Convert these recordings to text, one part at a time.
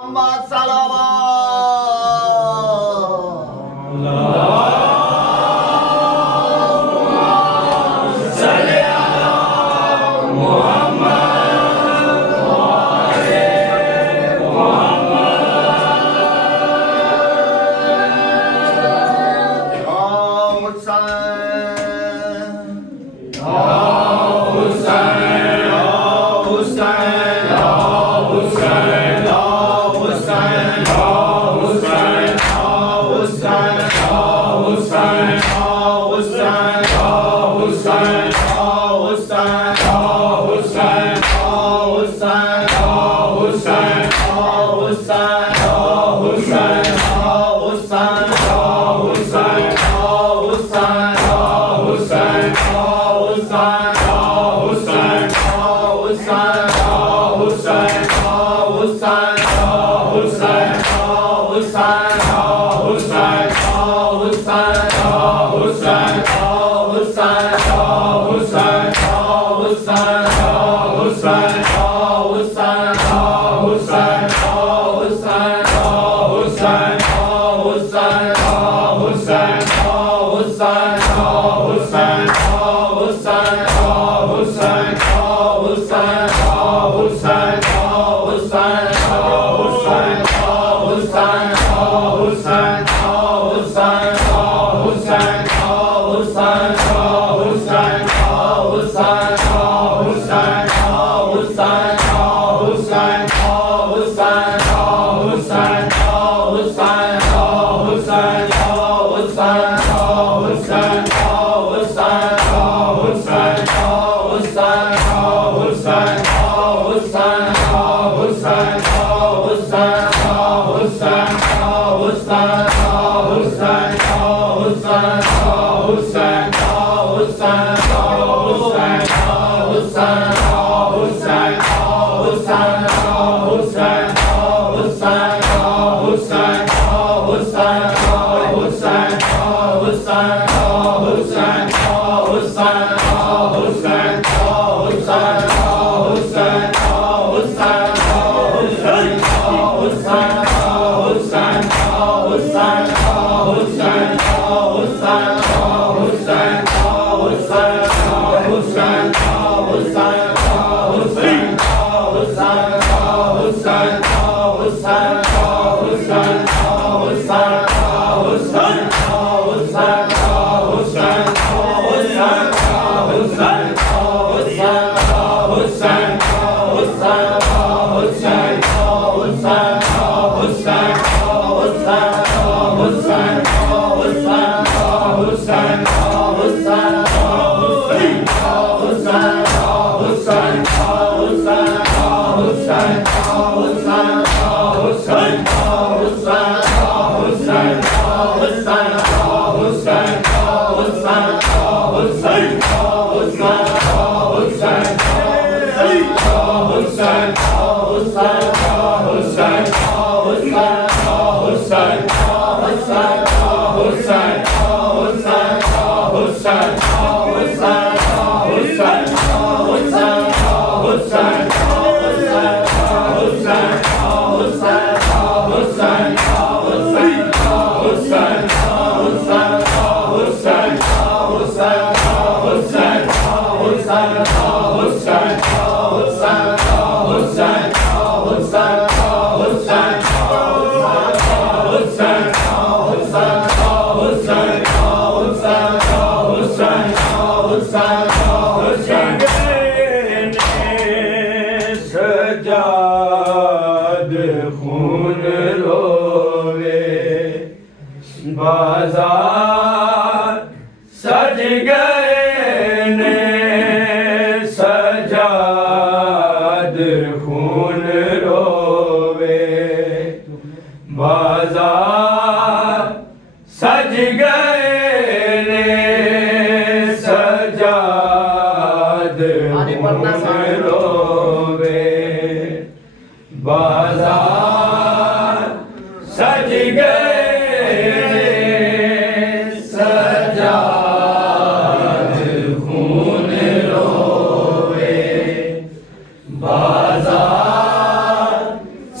Muhammad salawat.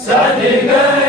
Sadiq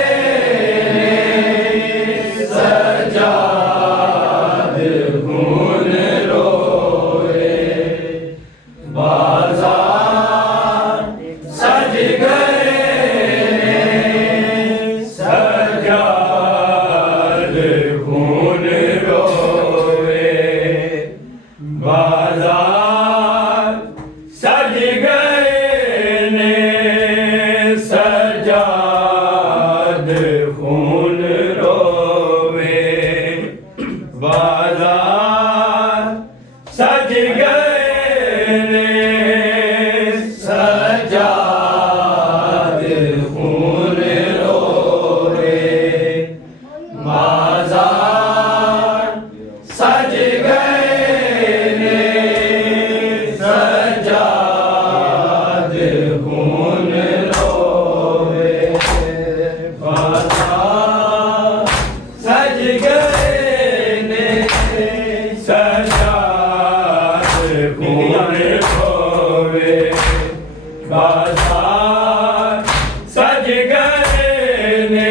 ने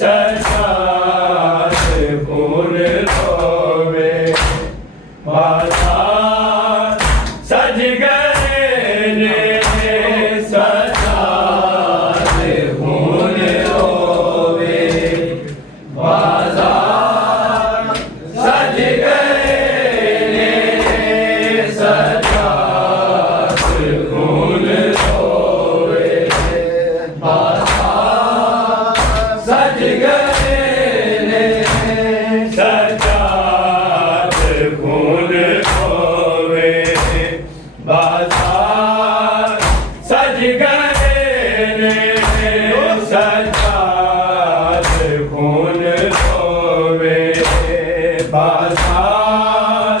सजात खून रोवे बाजार सज गए ने सजात खून रोवे बाजार सज गए ने सजात खून रोवे बाजार सज गए ने सजात खून रोवे बाजार सज गए ने सजात खून रोवे बाजार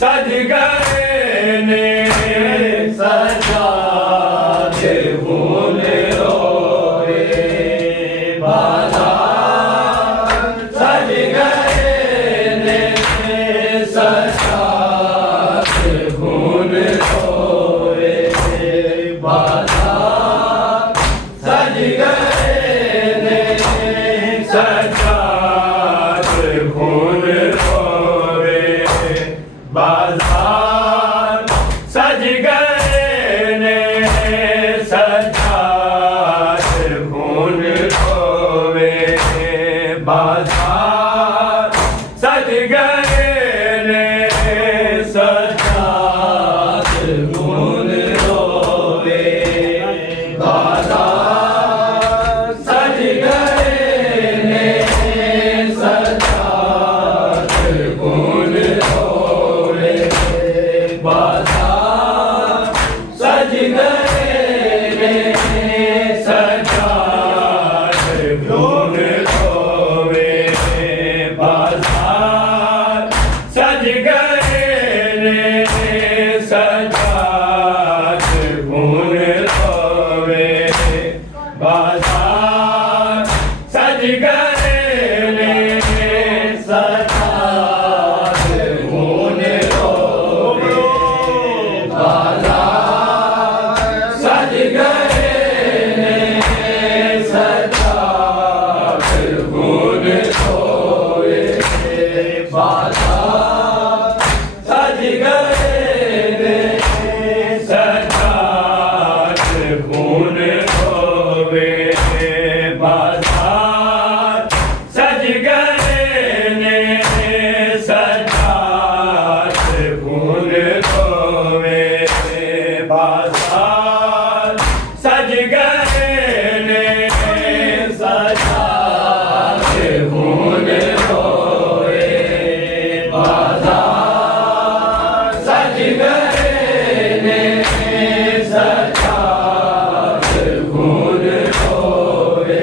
सज गए ने सजात खून रोवे बाजार सज गए ने सजात खून रोवे बाजार सज गए ने सजात खून रोवे बाजार सज गए ने सजात खून रोवे बाजार सज गए ने सजात खून रोवे बाजार सज गए ने सजात खून रोवे बाजार सज गए ने सजात खून रोवे बाजार सज गए ने सजात खून रोवे बाजार सज गए ने सजात खून रोवे बाजार सज गए ने सजात खून रोवे बाजार सज गए ने सजात खून रोवे बाजार सज गए ने सजात खून रोवे बाजार सज गए ने सजात खून रोवे बाजार सज गए ने सजात खून रोवे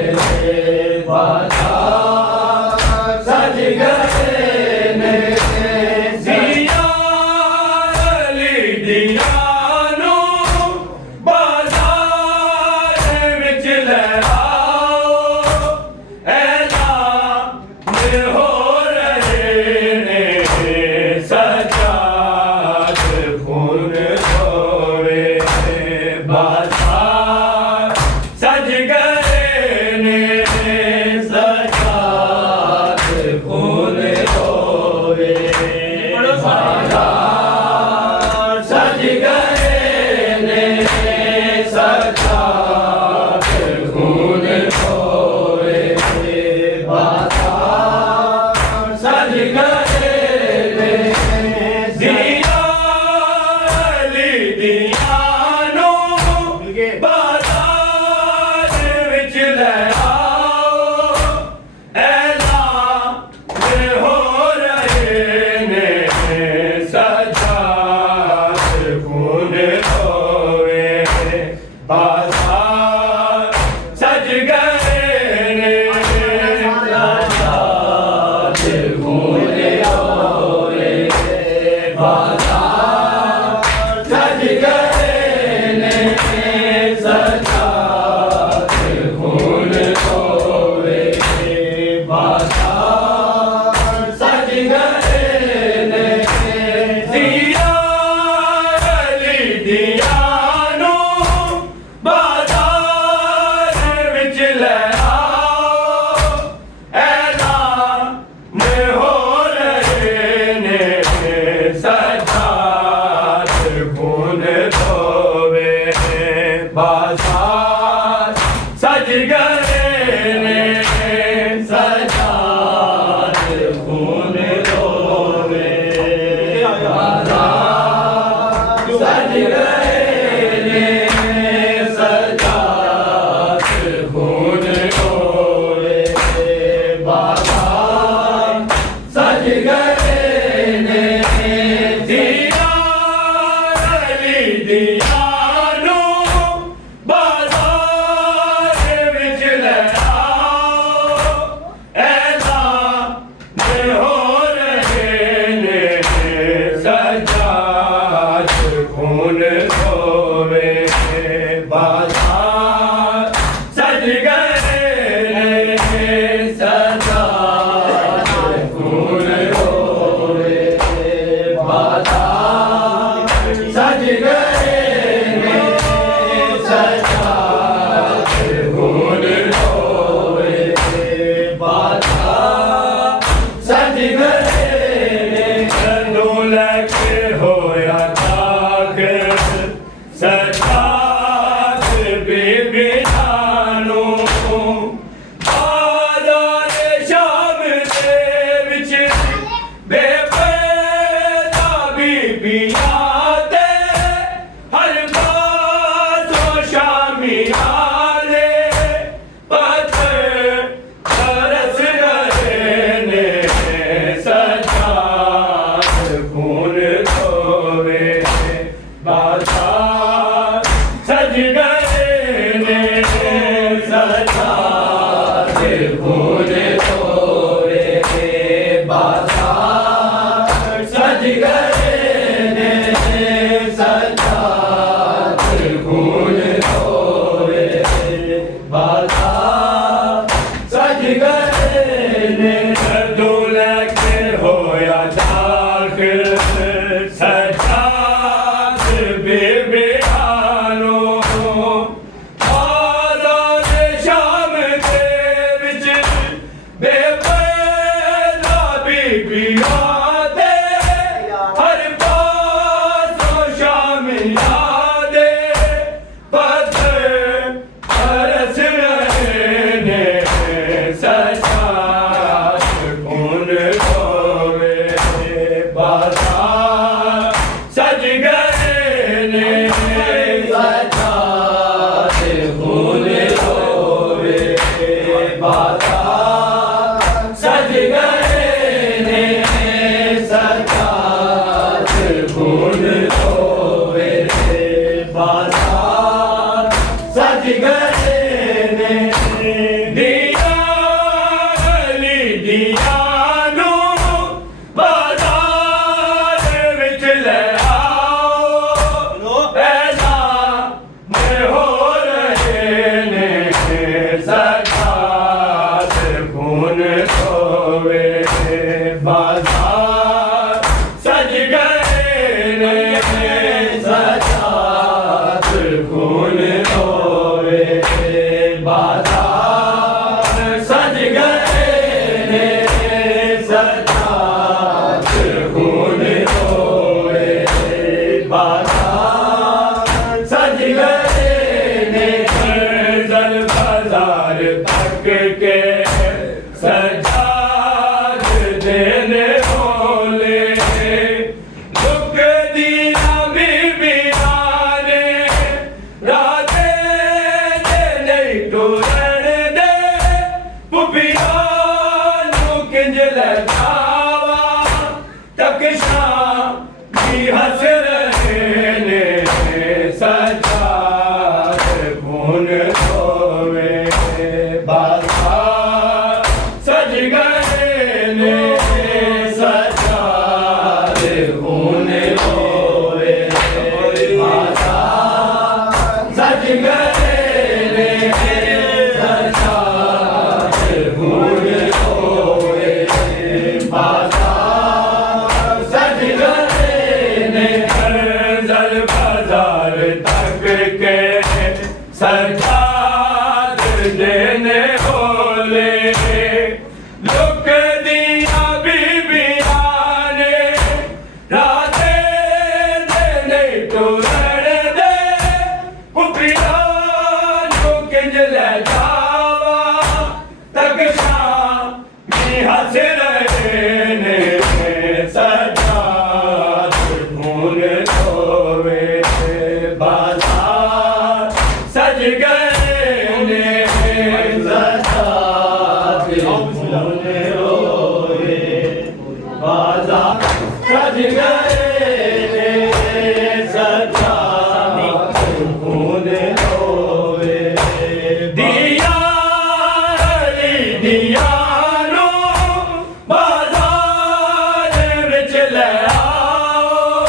खून धोए बाजार सज गए ने सजाद खून धोए बाजार सज गए ने दूल्हा के होया दाखिल सजाद बेबेहानो सज गए ने सजाद खून धोए बाजार सज गए ने सजाद खून धोए बाजार सज गए ने दिया अली दिया बाजार सज गए ने सजाद खून धोए बाजार सज गए ने सजाद खून धोए बाजार सज गए ने जल बाजार तक के सजा देने बोले दुख दीना बीबिया ने राधे देने टोरण दे पुपिया नु किंज लगावा तक शाम की हंस रहे ने सजाद खून धोए बाजार सज गए सजाद खून धोए बाजार सज गए ने सजाद खून धोए बाजार सज गए ने जल बाजार तक के सजाद देने बोले लुक दिया बीबिया ने राधे देने टोरण दे पुपिया नु किंज लगावा तक शाम की हंस रहे ने सजाद खून धोए बाजार सज गए ने सजाद खून धोए बाजार सज गए ने सजाद खून धोए दिया अली दिया नो बाजार विच ले आओ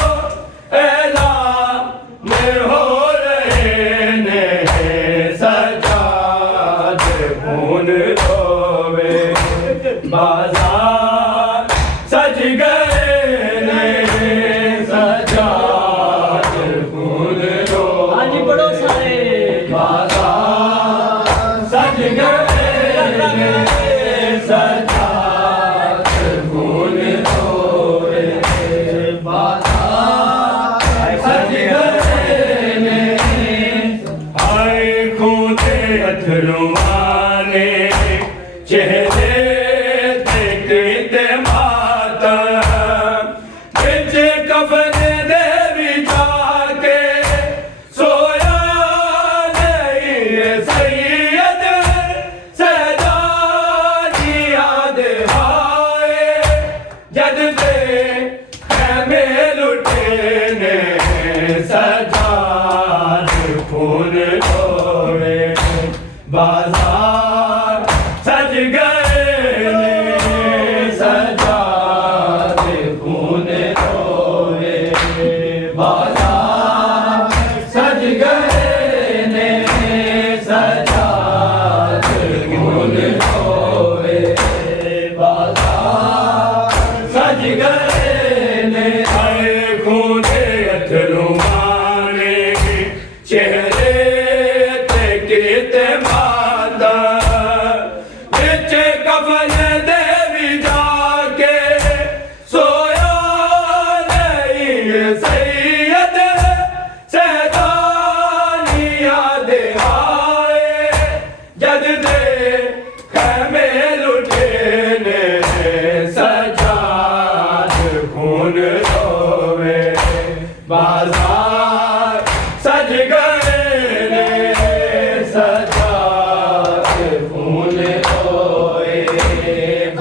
ऐलान हो रहे ने सजाद खून धोए बाजार सज गए ने सजाद खून धोए आज बड़ो सारे बाजार सज गए ने सजाद खून धोए बाजार सज गए ने आए खून के अथरुआ ने चेहरे देखते मातम बिच कफन दे जाके सोया नहीं सैयद सजादी याद आए जद से खेमे लुटे ने सजाद खून धोए बाजार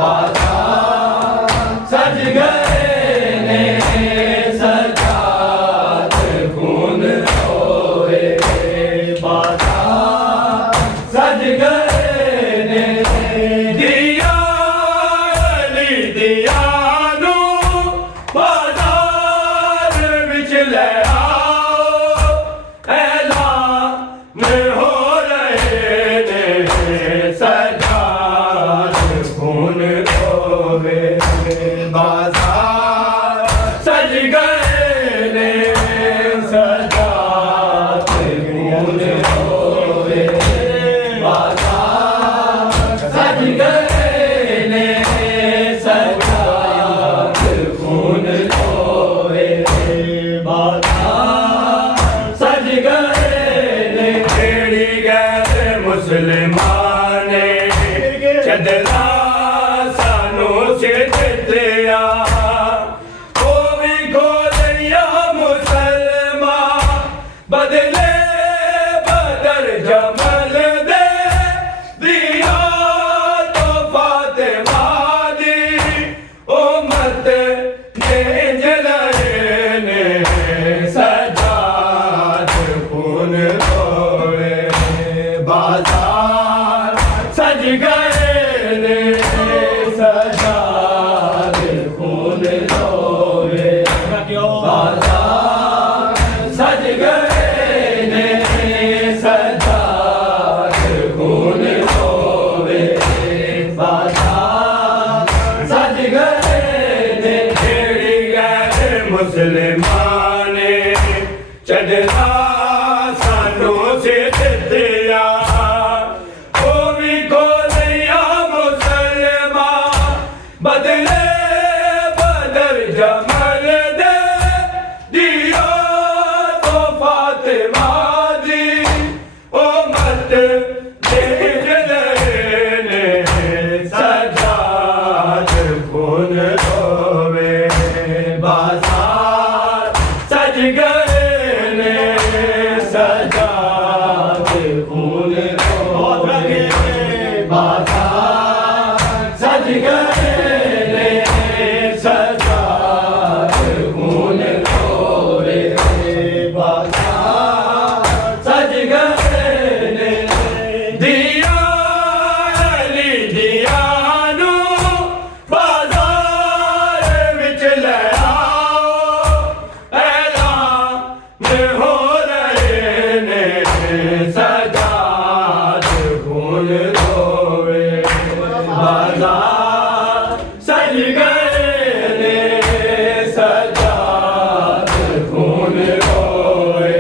बाजार सज गए ने सजाद खून होए बाजार सज गए ने दिया अली दिया नू बाजार विच ले आओ ऐलान हो रहे ने सजाद खून होए बाजार सज गए ने सजाद खून होए बाजार सज गए ने सजाद खून होए बाजार सज गए ने केड़ी गए मुसलमाने चदरा सानू चितिया ओ भी खोलिया मुसलमान बदले बदर जमल दे दिया तो फातिमा दी उम्मत ने जलाए ने सजाद खून होए बाजार सज गए ने सजाद खून होए बाजार सज गए ने सजाद खून होए बाजार सज गए ने खेड़ी गए मुसलमाने चढ़ा सानू से दिया ओ भी खोलिया मुसलमान बदले बदर जमल दे दिया तो फातिमा दी उम्मत ने जलाए ने सजाद खून होए बाजार सज गए ने सजाद खून होए बाजार सज गए ने सजाद खून होए बाजार सज गए ने दिया अली दिया नू बाजार विच ले आओ ऐलान हो रहे ने सजाद खून होए बाजार सज गए ने सजाद खून होए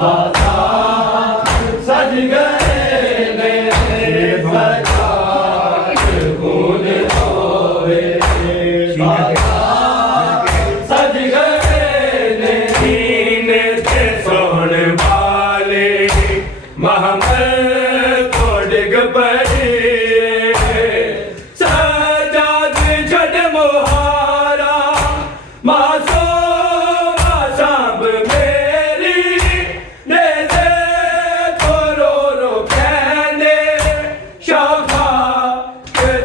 बाजार सज गए ने सजाद खून होए बाजार सज गए ने सीने से सोन वाले महमद को डिग पड़े सजाद छड़ मुहारा मासूम सांब मेरी ने से तो रो कहने शाखा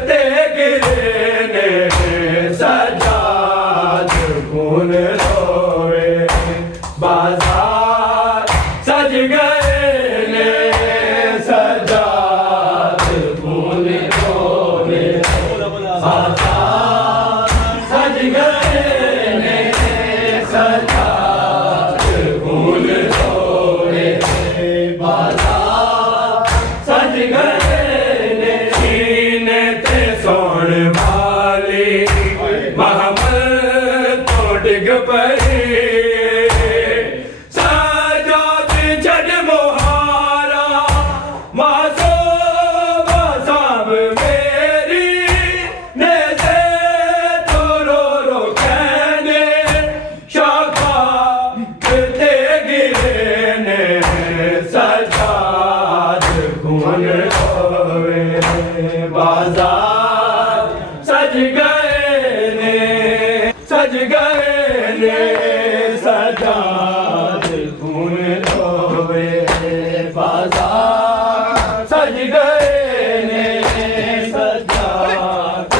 ते गिरे ने सजाद खून होए बाजार सज गए ने सजाद खून होए बाजार सज गए ने सजाद खून होए बाजार सज गए ने सीने ते सोन वाली महमद तो डिग पड़ी सजाद छड़ मुहारा मासूम सांब मेरी ने से तो रो कहने शाखा ते गिरे ने सजाद खून होए बाजार सज गए ने सज गए ने सजाद खून होए बाजार सज गए ने सजाद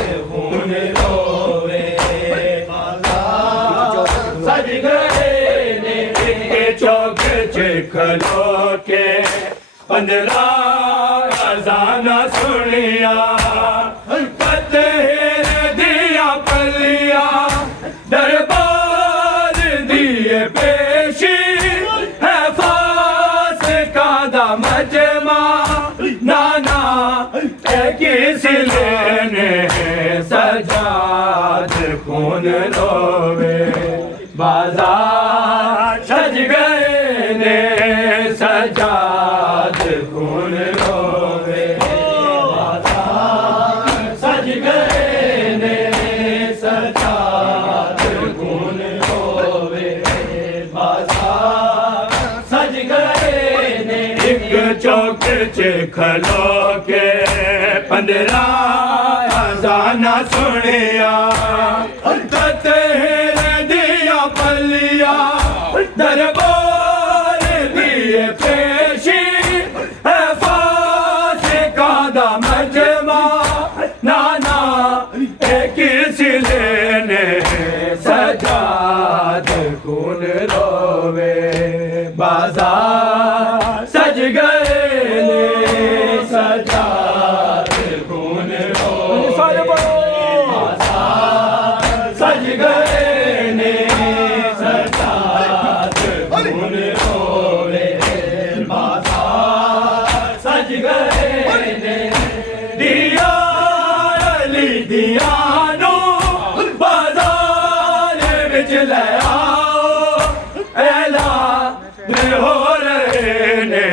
पंद्रह अजाना सुनिया फतेह दिया पलिया दरबार दिए पेशी है फासिका दा मजमा नाना किस लेने सजाद खून रोवे बाजार सज गए ने सजाद खून रोवे बाजार सज गए ने सजाद खून रोवे बाजार सज गए ने एक चौक च खलो के पंद्रह अजाना सुनिया दिया पलिया दरबार दिए पेशी है फासिका दा मजमा नाना किस लेने सजाद खून रोवे बाजार सज गए ने सजाद खून रोवे बाजार सज गए ने सजाद खून रोवे बाजार सज गए ने दिया अली दिया नो बाजार विच ले आओ ऐला हो रहे ने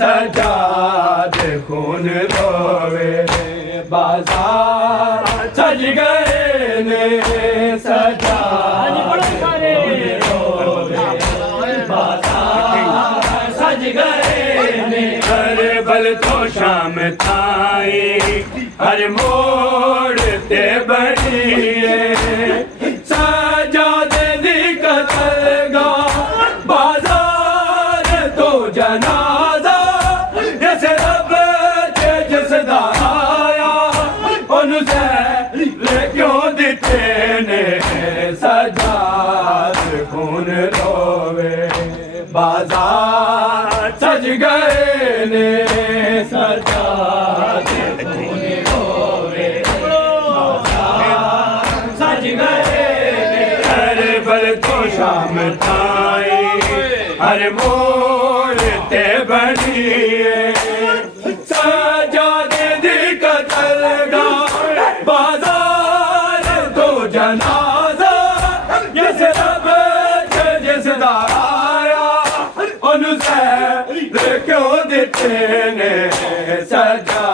सजाद खून रोवे बाजार सज गए ने सजाद खून रोवे बाजार सज गए ने हर बल तो शाम थाई हर मोड़ ते बनिए सजाद दी कतलगा बाजार तो जनाजा जिस रब च जिसदा आया ओनु ले क्यों दिते ने सजाद खून रोवे बाजार सज गए ने सजाद खून रोवे बाजार सज गए ने हर बल तो शाम थाई हर मोड़ ते बनिए सजाद दी कतलगा बाजार तो जनाजा जिस रब च जिसदा आया ओनु क्यों दिते ने सजा